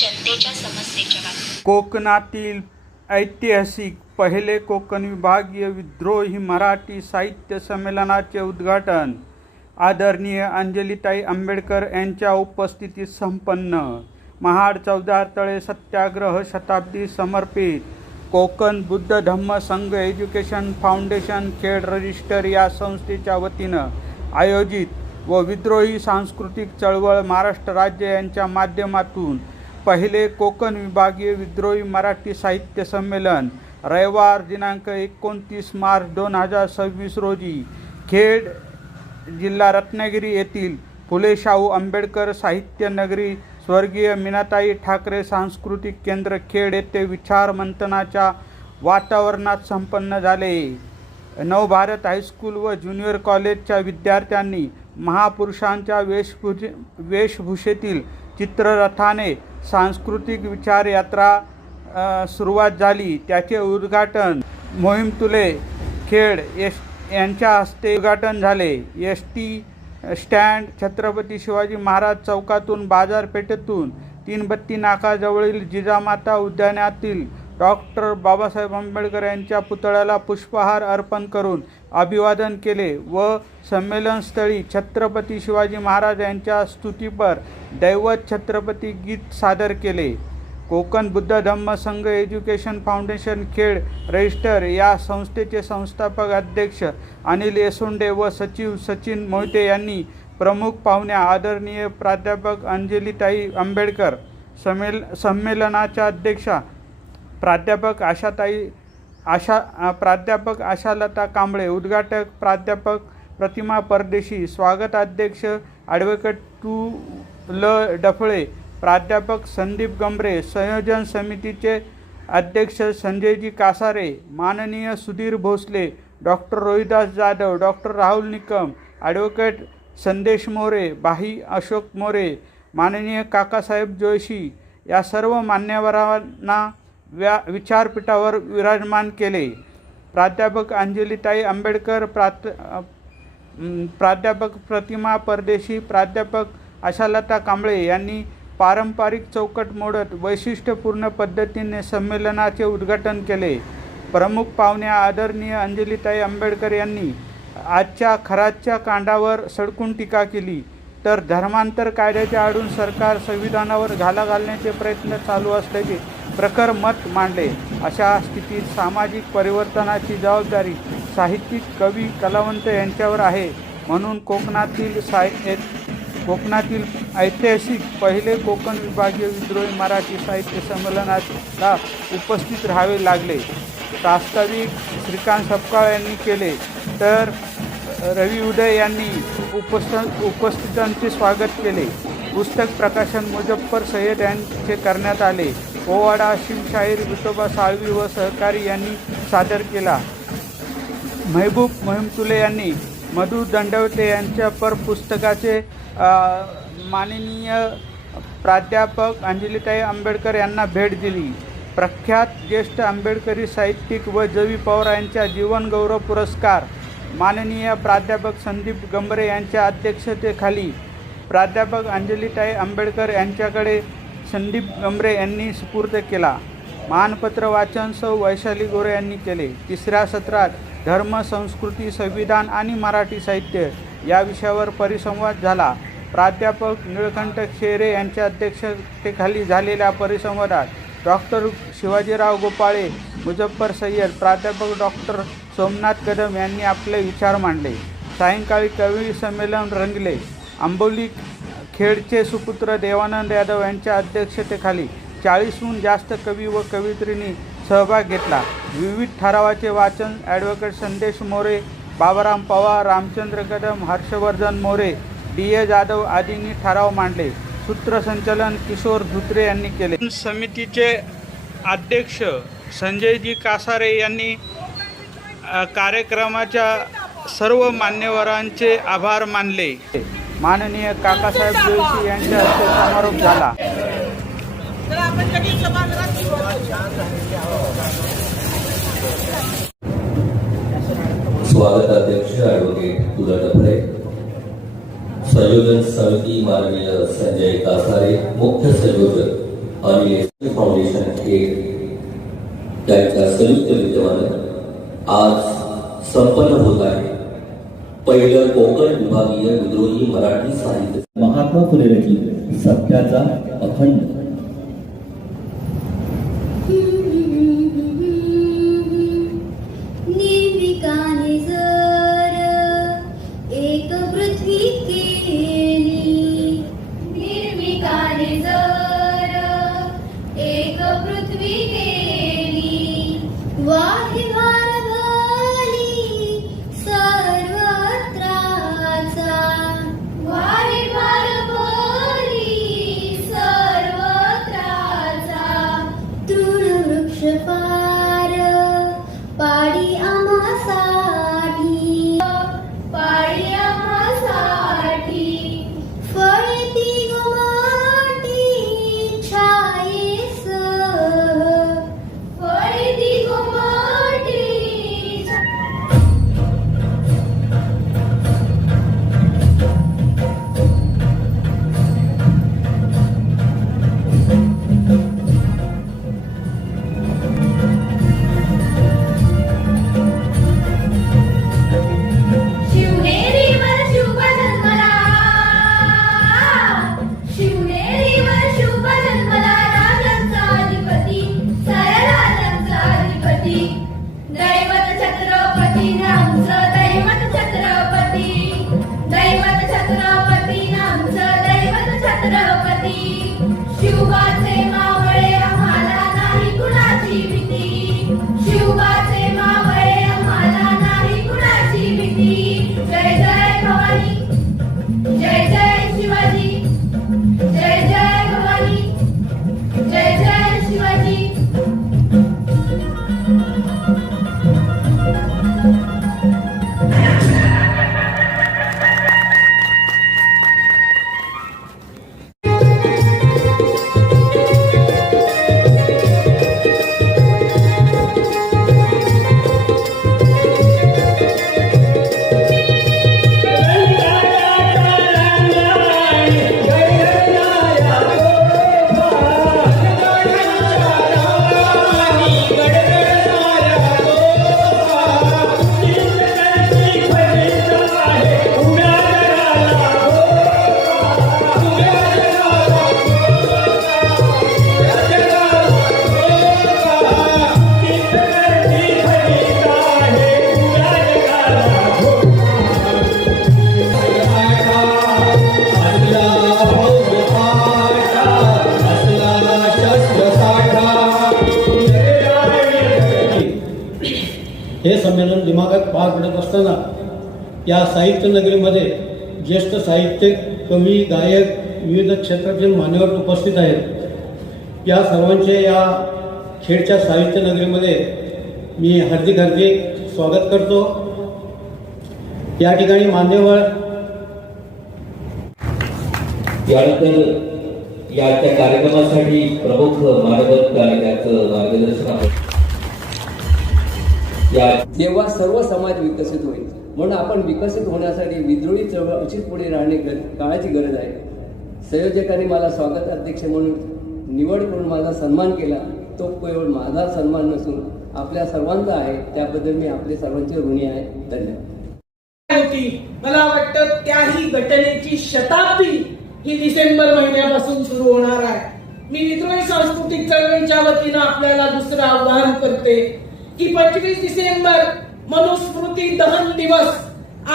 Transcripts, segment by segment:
जनतेच्या समस्येच्या बातम्या. कोकणातील ऐतिहासिक पहिले कोकण विभागीय विद्रोही मराठी साहित्य संमेलनाचे उद्घाटन आदरणीय अंजलीताई आंबेडकर यांच्या उपस्थितीत संपन्न. महाड 14 तळे सत्याग्रह शताब्दी समर्पित कोकण बुद्ध धम्म संघ एज्युकेशन फाउंडेशन खेड रजिस्टर या संस्थेच्या वतीनं आयोजित व विद्रोही सांस्कृतिक चळवळ महाराष्ट्र राज्य यांच्या माध्यमातून पहिले कोकण विभागीय विद्रोही मराठी साहित्य संमेलन रविवार दिनांक 29 मार्च 2026 रोजी खेड जिल्हा रत्नागिरी येथील फुले शाहू आंबेडकर साहित्य नगरी स्वर्गीय मीनाताई ठाकरे सांस्कृतिक केंद्र खेड येथे विचार मंथनाच्या वातावरणात संपन्न झाले. नवभारत हायस्कूल व ज्युनियर कॉलेजच्या विद्यार्थ्यांनी महापुरुषांच्या वेशभूषेतील चित्ररथाने सांस्कृतिक विचार यात्रा सुरुवात झाली. त्याचे उद्घाटन मोहीम तुले खेड यांच्या हस्ते उद्घाटन झाले. एस.टी. स्टँड छत्रपती शिवाजी महाराज चौकातून बाजारपेठेतून तीनबत्ती नाकाजवळील जिजामाता उद्यानातील डॉक्टर बाबासाहेब आंबेडकर यांच्या पुतळ्याला पुष्पहार अर्पण करून अभिवादन केले व संमेलनस्थळी छत्रपती शिवाजी महाराज यांच्या स्तुतीपर दैवत छत्रपती गीत सादर केले. कोकण बुद्ध धम्म संघ एज्युकेशन फाउंडेशन खेड रजिस्टर या संस्थेचे संस्थापक अध्यक्ष अनिल येसोंडे व सचिव सचिन मोहिते यांनी प्रमुख पाहुण्या आदरणीय प्राध्यापक अंजलीताई आंबेडकर, संमेलनाच्या अध्यक्षा प्राध्यापक आशालता कांबळे, उद्घाटक प्राध्यापक प्रतिमा परदेशी, स्वागताध्यक्ष ॲडव्होकेट ल डफळे, प्राध्यापक संदीप गंभरे, संयोजन समितीचे अध्यक्ष संजयजी कासारे, माननीय Sudhir Bhosale, doctor Rohidas Jadhav, doctor Rahul Nikam, advocate Sandesh More, भाई अशोक मोरे, माननीय काकासाहेब जोशी या सर्व मान्यवरांना विचारपीठावर विराजमान केले. प्राध्यापक अंजलीताई आंबेडकर, प्राध्यापक प्रतिमा परदेशी, प्राध्यापक आशालता कांबळे यांनी पारंपरिक चौकट मोडत वैशिष्ट्यपूर्ण पद्धतीने संमेलनाचे उद्घाटन केले. प्रमुख पाहुण्या आदरणीय अंजलीताई आंबेडकर यांनी आजच्या खराच्या कांडावर सडकून टीका केली तर धर्मांतर कायद्याच्या आडून सरकार संविधानावर घाला घालण्याचे प्रयत्न चालू असल्याचे प्रखर मत मांडले. अशा स्थितीत सामाजिक परिवर्तनाची जबाबदारी साहित्यिक, कवी, कलावंत यांच्यावर आहे. म्हणून कोकणातील ऐतिहासिक पहिले कोकण विभागीय विद्रोही मराठी साहित्य संमेलनाला उपस्थित राहावे लागले. प्रास्ताविक श्रीकांत सपकाळ यांनी केले तर रवी उदय यांनी उपस्थितांचे स्वागत केले. पुस्तक प्रकाशन मुजफ्फर सय्यद यांचे करण्यात आले. पोवाडा, शिवशाहीर विठोबा साळवी व सहकारी यांनी सादर केला. महबूब मोहिमतुले यांनी मधु दंडवते यांच्या पुस्तकाचे माननीय प्राध्यापक अंजलीताई आंबेडकर यांना भेट दिली. प्रख्यात ज्येष्ठ आंबेडकरी साहित्यिक व जवी पवार यांच्या जीवनगौरव पुरस्कार माननीय प्राध्यापक संदीप गंभरे यांच्या अध्यक्षतेखाली प्राध्यापक अंजलीताई आंबेडकर यांच्याकडे संदीप गंभरे यांनी सुपूर्द केला. मानपत्र वाचन सौ वैशाली गोरे यांनी केले. तिसऱ्या सत्रात धर्म, संस्कृती, संविधान आणि मराठी साहित्य या विषयावर परिसंवाद झाला. प्राध्यापक निळकंठ खेरे यांच्या अध्यक्षतेखाली झालेल्या परिसंवादात डॉक्टर शिवाजीराव गोपाळे, मुजफ्फर सय्यद, प्राध्यापक डॉक्टर सोमनाथ कदम यांनी आपले विचार मांडले. सायंकाळी कवी संमेलन रंगले. आंबोली खेडचे सुपुत्र देवानंद यादव यांच्या अध्यक्षतेखाली 40हून जास्त कवी व कवयित्रींनी सहभाग घेतला. विविध ठरावाचे वाचन ॲडव्होकेट संदेश मोरे, बाबाराम पवार, रामचंद्र कदम, हर्षवर्धन मोरे, डी.ए. जाधव आदींनी ठराव मांडले. सूत्रसंचालन किशोर धुत्रे यांनी केले. समितीचे अध्यक्ष संजयजी कासारे यांनी कार्यक्रमाच्या सर्व मान्यवरांचे आभार मानले. माननीय काकासाहेब जोशी यांच्या हस्ते समारोप झाला. स्वागताध्यक्ष ॲडव्होकेट तुला डफळे, संयोजन समिती माननीय संजय कासारे, मुख्य संयोजक आणि एस फाउंडेशन हे त्यांच्या संयुक्त विद्यमाने आज संपन्न होत आहे पहिलं कोकण विभागीय विद्रोही मराठी साहित्य. महात्मा फुले रचित सत्याचा अखंड. निर्विकाने जर एक पृथ्वी केली, निर्विकाने जर एक पृथ्वी केली, वाही भारभली सर्वत्राचा, वाही भारभली सर्वत्राचा, तृणवृक्ष फार पाडी आम्हासाठी, पाडी आम्हासाठी, फळती गोमाटी छायेस, फळती गोमाटी. शिवनेरीवर शुभ जन्मला, शिवनेरीवर शुभ जन्मला, राजांचा अधिपती, सरराजांचा अधिपती, दैवत छत्रपती नामचं, दैवत छत्रपती, दैवत छत्रपती नामचं, दैवत छत्रपती. शिवबाचे मावळे आम्हाला नाही कुणाची भीती, शिवबाचे मावळे आम्हाला नाही कुणाची भीती. जय जय भवानी, जय जय शिवाजी, जय जय भवानी, जय जय शिवाजी. हे संमेलन दिमागात पार पडत असताना या साहित्य नगरीमध्ये ज्येष्ठ साहित्यिक, कवी, गायक, विविध क्षेत्रातील मान्यवर उपस्थित आहेत. या सर्वांचे या खेडच्या साहित्य नगरीमध्ये मी हार्दिक स्वागत करतो. या ठिकाणी मान्यवर यानंतर या कार्यक्रमासाठी प्रमुख मार्गदर्शक कार्यक्रमाचं मार्गदर्शन आहे. तेव्हा सर्व समाज विकसित होईल. म्हणून आपण विकसित होण्यासाठी विद्रोही चळवळ अशीच पुढे राहणे काळाची गरज आहे. संयोजकांनी मला स्वागत अध्यक्ष म्हणून निवड करून माझा सन्मान केला. तो केवळ माझा सन्मान नसून आपल्या सर्वांचा आहे. त्याबद्दल मी आपले सर्वांचे ऋणी आहे. धन्यवाद. मला वाटतं त्याही घटनेची शताब्दी ही डिसेंबर महिन्यापासून सुरू होणार आहे. मी विद्रोही सांस्कृतिक चळवळीच्या वतीनं आपल्याला दुसरं आवाहन करते की 25 डिसेंबर मनुस्मृती दहन दिवस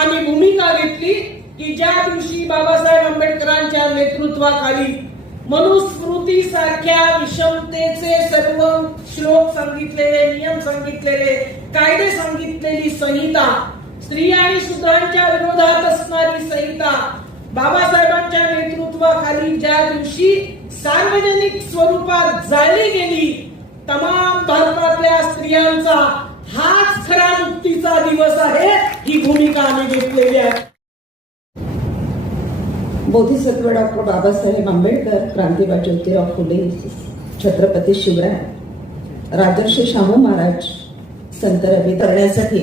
आम्ही भूमिका घेतली की ज्या दिवशी बाबासाहेब आंबेडकरांच्या नेतृत्वाखाली मनुस्मृती सारख्या विषमतेचे सर्व श्लोक सांगितलेले, नियम सांगितलेले, कायदे सांगितलेली संहिता, स्त्री आणि शूद्रांच्या विरोधात असणारी संहिता बाबासाहेबांच्या नेतृत्वाखाली ज्या दिवशी सार्वजनिक स्वरूपात जाळली गेली, तमाम भारतातल्या स्त्रियांचा हाच खरा मुक्तीचा दिवस आहे. ही भूमिका आम्ही घेतलेली आहे. बोधिसत्व डॉक्टर बाबासाहेब आंबेडकर, क्रांतिबा ज्योतिराव फुले, छत्रपती शिवराय, राजर्षी शाहू महाराज, संत रवी करण्यासाठी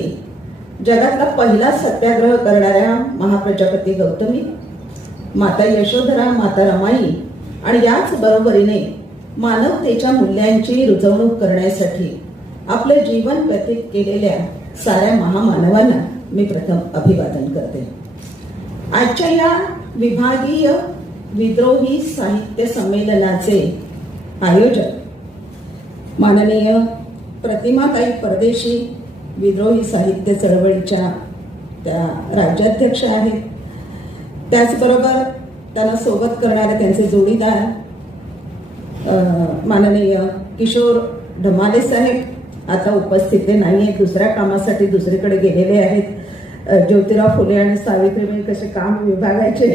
जगातला पहिला सत्याग्रह करणाऱ्या महाप्रजापती गौतमी, माता यशोधरा, माता रमाई आणि याच बरोबरीने मानवतेच्या मूल्यांची रुजवणूक करण्यासाठी आपलं जीवन व्यतीत केलेल्या साऱ्या महामानवांना मी प्रथम अभिवादन करते. आजच्या या विभागीय विद्रोही साहित्य संमेलनाचे आयोजक माननीय प्रतिमाताई परदेशी विद्रोही साहित्य चळवळीच्या त्या राज्याध्यक्ष आहेत. त्याचबरोबर त्यांना सोबत करणारे त्यांचे जोडीदार माननीय किशोर ढमाले साहेब आता उपस्थित नाही आहेत, दुसऱ्या कामासाठी दुसरीकडे गेलेले आहेत. ज्योतिराव फुले आणि सावित्रीबाई कसे काम विभागायचे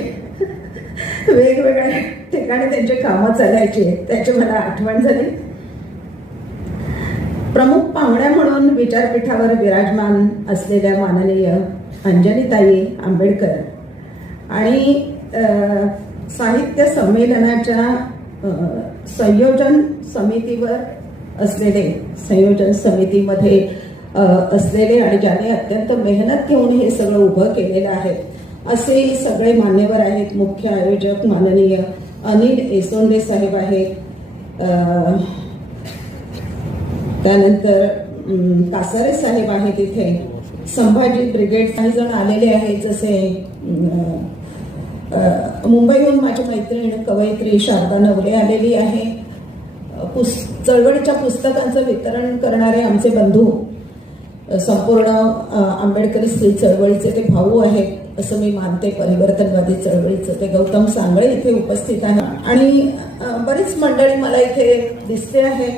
वेगवेगळ्या ठिकाणी त्यांचे कामं चालायचे, त्याची मला आठवण झाली. प्रमुख पाहुण्या म्हणून विचारपीठावर विराजमान असलेल्या माननीय अंजलीताई आंबेडकर आणि साहित्य संमेलनाच्या संयोजन समितीमध्ये असलेले आणि ज्याने अत्यंत मेहनत घेऊन हे सगळं उभं केलेलं आहे असे सगळे मान्यवर आहेत. मुख्य आयोजक माननीय अनिल एसोंडे साहेब आहेत. त्यानंतर कासारे साहेब आहेत. इथे संभाजी ब्रिगेड काही जण आलेले आहेत, जसे मुंबईहून माझी मैत्रीण कवयित्री शारदा नवले आलेली आहे. चळवळीच्या पुस्तकांचं वितरण करणारे आमचे बंधू संपूर्ण आंबेडकरी स्त्री चळवळीचे ते भाऊ आहेत असं मी मानते. परिवर्तनवादी चळवळीचं ते गौतम सांगळे इथे उपस्थित आहे आणि बरीच मंडळी मला इथे दिसते आहे.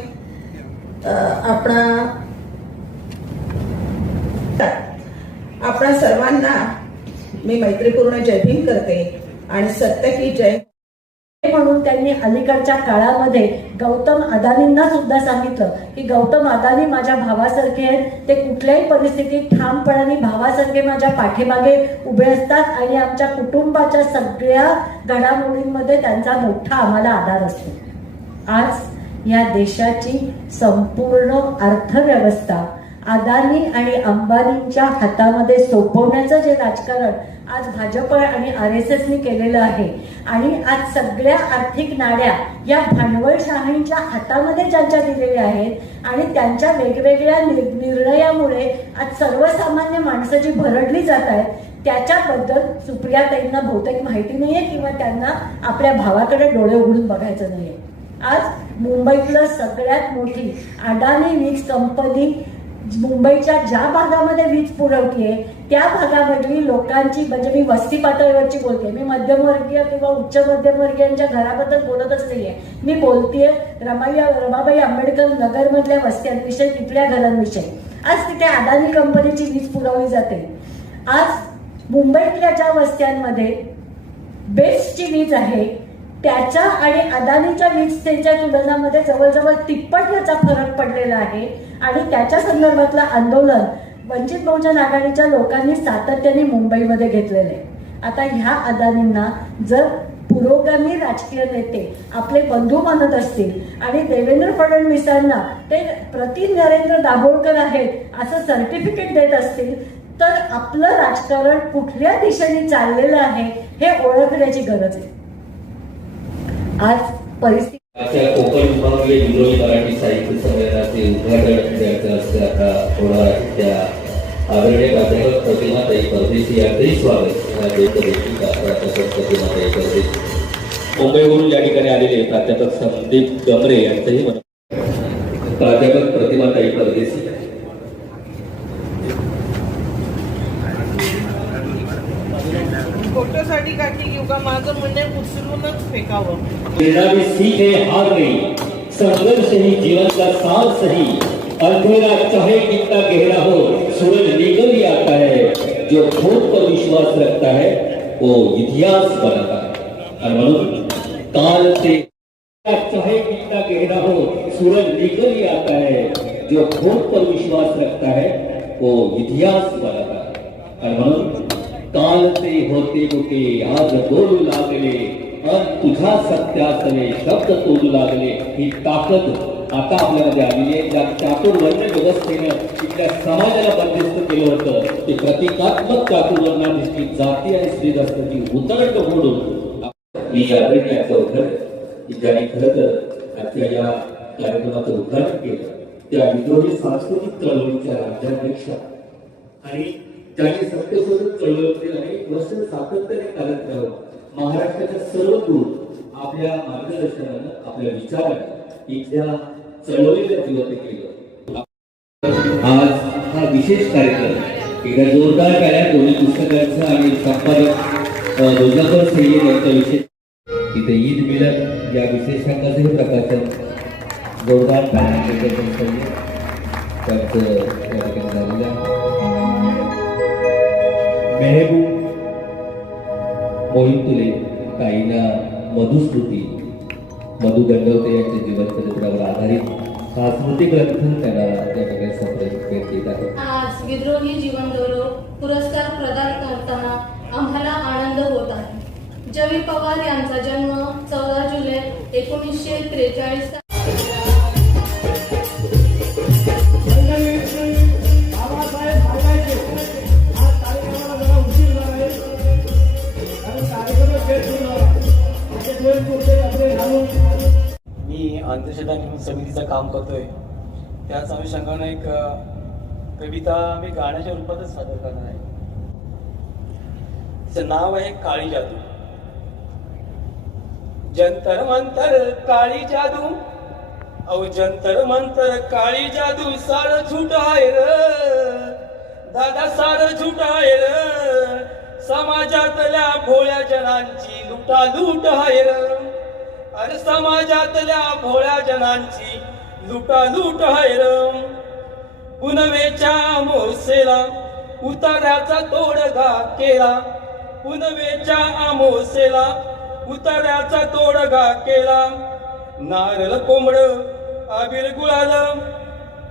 आपणा सर्वांना मी मैत्रीपूर्ण जय भीम करते आणि सत्य की जय म्हणून त्यांनी अलीकडच्या काळामध्ये गौतम अदानींना सुद्धा सांगितलं की गौतम अदानी माझ्या भावासारखे आहेत, ते कुठल्याही परिस्थितीत ठामपणाने भावासारखे माझ्या पाठीमागे उभे असतात आणि आमच्या कुटुंबाच्या सगळ्या घडामोडींमध्ये त्यांचा मोठा आम्हाला आधार असतो. आज या देशाची संपूर्ण अर्थव्यवस्था अदानी आणि अंबानींच्या हातामध्ये सोपवण्याचं जे राजकारण आज भाजप आणि RSSने केलेलं आहे आणि आज सगळ्या आर्थिक नाड्या या भांडवलशाहींच्या हातामध्ये ज्यांच्या दिलेल्या आहेत आणि त्यांच्या वेगवेगळ्या निर्णयामुळे आज सर्वसामान्य माणसं जी भरडली जात आहेत त्याच्याबद्दल सुप्रियाताईंना बहुतेक माहिती नाहीये किंवा त्यांना आपल्या भावाकडे डोळे उघडून बघायचं नाहीये. आज मुंबईतलं सगळ्यात मोठी अदानी वीज कंपनी मुंबईच्या ज्या भागामध्ये वीज पुरवतीये त्या भागामधली लोकांची, म्हणजे मी वस्ती पातळीवरची बोलते, मी मध्यमवर्गीय किंवा उच्च मध्यमवर्गीयांच्या घराबद्दल बोलतच नाहीये. मी बोलतेय रमाबाई आंबेडकर नगर मधल्या वस्त्यांविषयी, तिथल्या घरांविषयी. आज तिथे अदानी कंपनीची वीज पुरवली जाते. आज मुंबईतल्या ज्या वस्त्यांमध्ये बेस्टची वीज आहे त्याच्या आणि अदानीच्या वीजतेच्या तुलनामध्ये जवळजवळ तिप्पट याचा फरक पडलेला आहे आणि त्याच्या संदर्भातलं आंदोलन वंचित बहुजन आघाडीच्या लोकांनी सातत्याने मुंबईमध्ये घेतलेलं आहे. आता ह्या अदानींना जर पुरोगामी राजकीय नेते आपले बंधू मानत असतील आणि देवेंद्र फडणवीसांना ते प्रति नरेंद्र दाभोळकर आहेत असं सर्टिफिकेट देत असतील तर आपलं राजकारण कुठल्या दिशेने चाललेलं आहे हे ओळखण्याची गरज आहे. आज परिस्थिती कोकण विभागीय विद्रोही मराठी साहित्य संमेलनाचे उद्घाटन आता होणार आहे. त्या आदरणीय प्राध्यापक प्रतिमाताई परदेशी यांचंही स्वागत. प्रतिमाताई परदेशी मुंबईवरून या ठिकाणी आलेले प्राध्यापक संदीप गमरे यांचंही प्राध्यापक प्रतिमाताई परदेशी. फोटोसाठी काठी घेऊ का? माझं म्हणणे उचलूनच फेकावं. प्रेरणा सीख है हार नहीं, संघर्ष ही जीवन का सार सही, अंधेरा चाहे कितना गहरा हो सूरज निकल ही आता है, जो खुद पर विश्वास रखता है वो इतिहास बनाता है. और म्हणून काल से चाहे कितना गहरा हो सूरज निकल ही आता है, जो खुद पर विश्वास रखता है वो इतिहास बनाता है. और म्हणून कालते होते होते आज बोलू लागले अन तुझा सत्यासने शब्द तोडू लागले. ही ताकद आता आपल्यामध्ये आलेली आहे. ज्या चातुर्वर्ण व्यवस्थेनं इथल्या समाजाला बंदिस्त केलं होतं ते प्रतिकात्मक चातुर्वर्णाधिष्ठित जाती आणि स्त्री जातीची उतरंड मोडून मी यावेळी याचं होतं की ज्यांनी खरं तर आजच्या या कार्यक्रमाचं उद्घाटन केलं त्या विद्रोही सांस्कृतिक चळवळीच्या राज्याध्यक्ष आणि ज्यांनी सत्यशोधक चळवळीतील अनेक वर्ष सातत्याने कार्य करावं, महाराष्ट्राच्या सर्व दूर आपल्या मार्गदर्शनानं आपल्या विचाराने इथल्या चळवळीला जिवंत केलं. आज हा विशेष कार्यक्रम एका जोरदार टाळ्या दोन्ही पुस्तकांचा आणि संपादक रोजगार सय्यद यांच्याविषयी इथे ईद मिलन या विशेषांकाचे हे प्रकाशन जोरदार टाळ्या त्यांचं या ठिकाणी झालेलं आहे. मेहबूब मोहित तुले काहींना मधुस्मृती मधु गंडवते यांच्या जीवन चरित्रावर आधारित हा स्मृती ग्रंथ त्यांना त्या ठिकाणी संप्रेषित केला आहे. आज विद्रोही जीवन गौरव पुरस्कार प्रदान करताना आम्हाला आनंद होत आहे. जवी पवार यांचा जन्म 14 जुलै 1943. मी अंधश्रद्धा निर्मूलन समितीचं काम करतोय. त्याच अनुषंगाने एक कविता मी गाण्याच्या रूपातच सादर करणार आहे. तिचं नाव आहे काळी जादू. जंतर मंतर काळी जादू, अहो जंतर मंतर काळी जादू, सार झूठ आहे र दादा, सार झूठ आहे र. समाजातल्या भोळ्या जनांची लुटालूट आहे र. अरे समाजातल्या भोळ्या जनांची लुटालूट आहे र. पुनवेच्या अमोसेला उतार्याचा तोडगा केला, पुनवेच्या अमोसेला उतार्याचा तोडगा केला. नारळ कोंबड अबीर गुळाल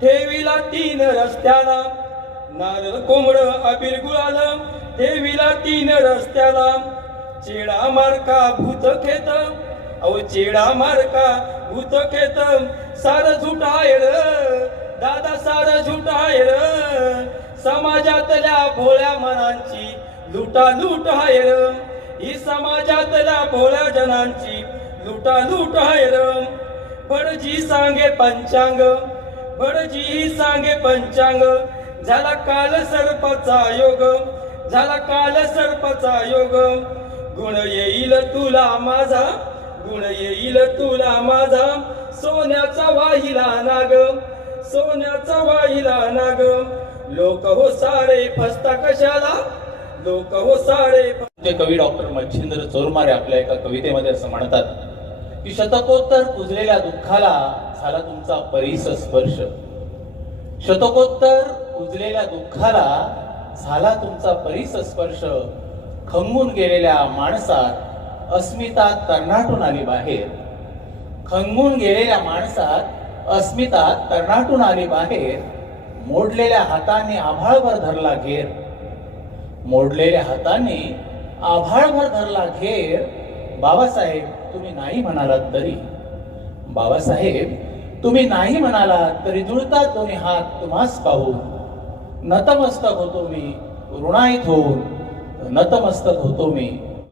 ठेवीला 3 रस्त्याला, नारळ कोंबड अबीर गुळाल ठेवीला 3 रस्त्याला. चेडा मारका भूत खेत, अहो चेडा मारका भूत खेत, सार झूठ आहे र दादा, सार झूठ आहे र. समाजातल्या भोळ्या मनांची लुटालूट आहे र. ही समाजातल्या भोळ्या जनांची लुटालूट आहे र. भटजी सांगे पंचांग, भटजी सांगे पंचांग, झाला काल सर्पाचा योग, झाला काल सर्पाचा योग. गुण येईल तुला माझा, गुण येईल तुला माझा, सोन्याचा वाहिला नाग, सोन्याचा वाहिला नाग. लोक हो सारे फसता कशाला, लोक हो सारे. ते कवी डॉक्टर मच्छिंद्र चोरमारे आपल्या एका कवितेमध्ये असं म्हणतात की शतकोत्तर कुजलेल्या दुःखाला झाला तुमचा परीस स्पर्श, शतकोत्तर कुजलेल्या दुःखाला झाला तुमचा परीस स्पर्श. खंगून गेलेल्या माणसात अस्मिता तरणाटून आली बाहेर, खंगून गेलेल्या माणसात अस्मिता तरणाटून आली बाहेर. मोडलेल्या हाताने आभाळभर धरला घेर, मोडलेल्या हाताने आभाळभर धरला घेर. बाबासाहेब तुम्ही नाही म्हणालात तरी, बाबासाहेब तुम्ही नाही म्हणालात तरी, जुळतात दोन्ही हात तुम्हास पाहून. नतमस्तक होतो मी ऋणाईत होऊन, नतमस्तक होतो मी